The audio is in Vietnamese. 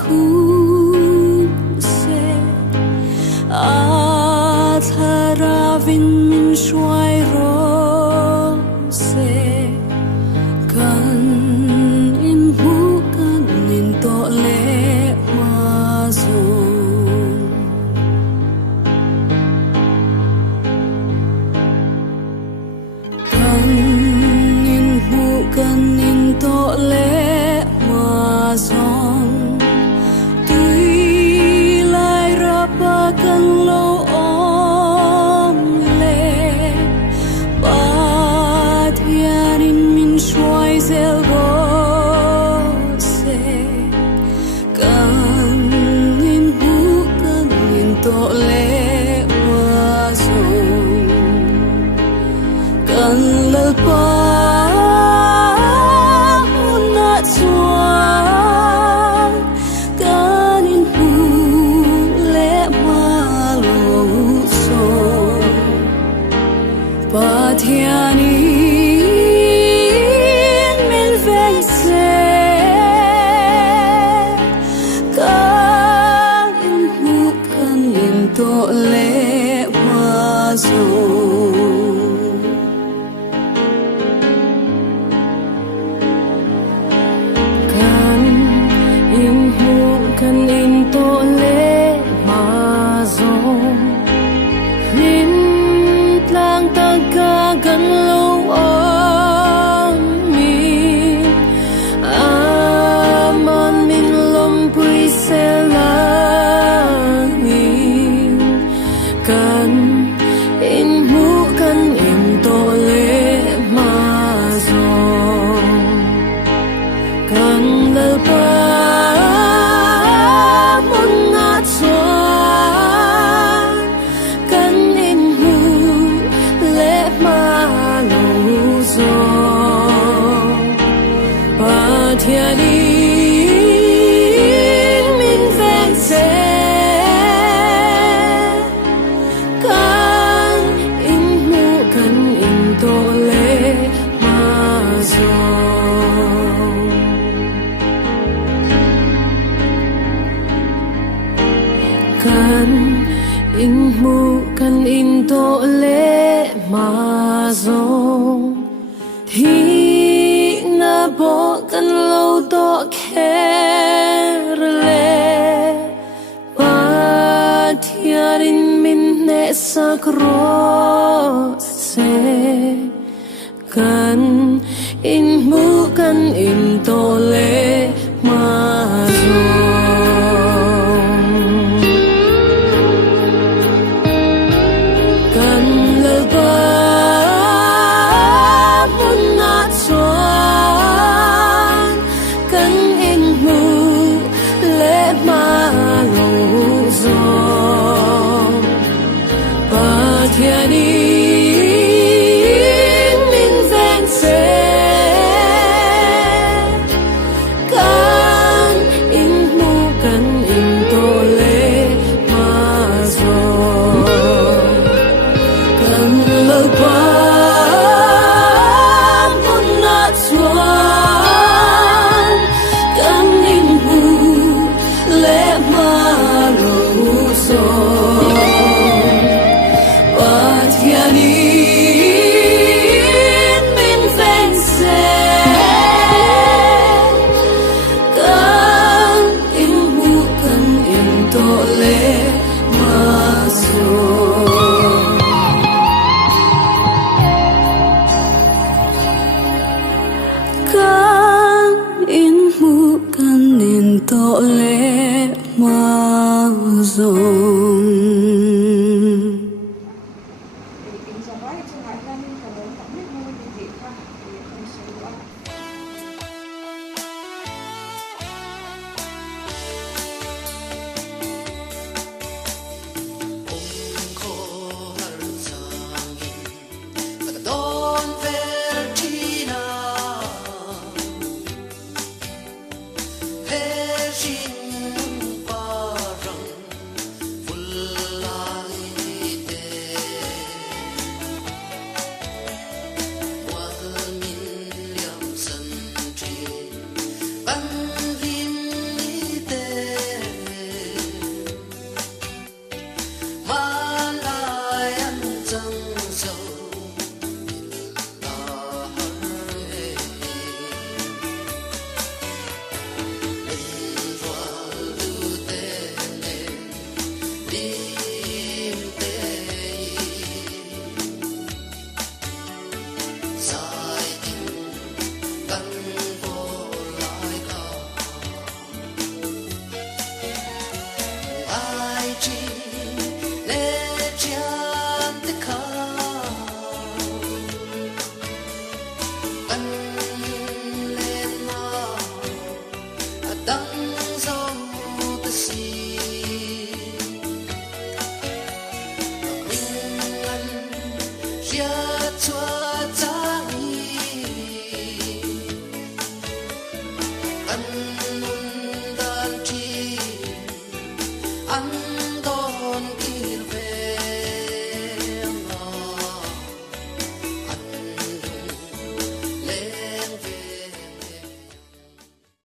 khu se a thara vin min shwai ro se kan in hu kan in to le ma zon kan in hu kan in to le ma zon kan lo om le ba thianin min shwai zel go se kan in hu kan in to le ma zon kan lal pa una chua Pathianin min veng se kan in hu kan in to le ma zon kan in hu kan in to le ma zon lang taga gan lo om min aman min lom pui se langin kan in mu kan in to le ma zon kan lal pa mun na chuan kan in hu Pathianin min veng se kan in hu kan in to le ma zon kan in hu kan in to le ma zon hi na bo kan lo to kher le Pathianin min ne sakro se kan in mu kan in to le